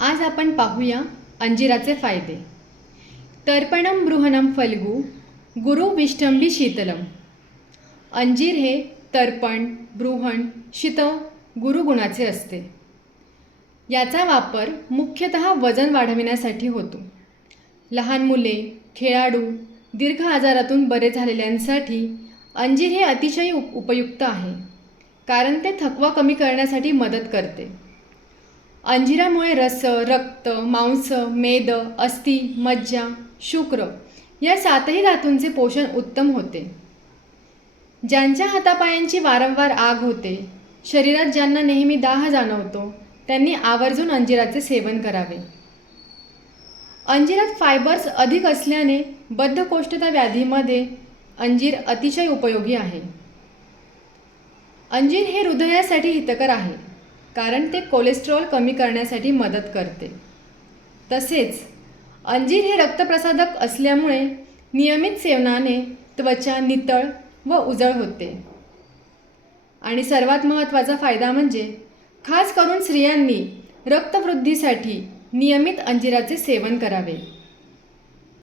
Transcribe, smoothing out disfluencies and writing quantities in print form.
आज आपण पाहूया अंजिराचे फायदे। तर्पणम बृहणम फल्गु गुरु विष्टंभी शीतलम। अंजीर हे तर्पण, बृहण, शीत गुरुगुणाचे असते। याचा वापर मुख्यतः वजन वाढविण्यासाठी होतो। लहान मुले, खेळाडू, दीर्घ आजारातून बरे झालेल्यांसाठी अंजीर हे अतिशय उपयुक्त आहे, कारण ते थकवा कमी करण्यासाठी मदत करते। अंजिरामुळे रस, रक्त, मांस, मेद, अस्थि, मज्जा, शुक्र या 7ही धातूंचे पोषण उत्तम होते। ज्यांच्या हातापायांची वारंवार आग होते, शरीरात ज्यांना नेहमी दाह जाणवतो, त्यांनी आवर्जून अंजिराचे सेवन करावे। अंजिरात फायबर्स अधिक असल्याने बद्धकोष्ठता व्याधीमध्ये अंजीर अतिशय उपयोगी आहे। अंजीर हे हृदयासाठी हितकर आहे, कारण ते कोलेस्ट्रॉल कमी करण्यासाठी मदत करते। तसेच अंजीर हे रक्तप्रसादक असल्यामुळे नियमित सेवनाने त्वचा नितळ व उजळ होते। आणि सर्वात महत्त्वाचा फायदा म्हणजे खास करून स्त्रियांनी रक्तवृद्धीसाठी नियमित अंजिराचे सेवन करावे।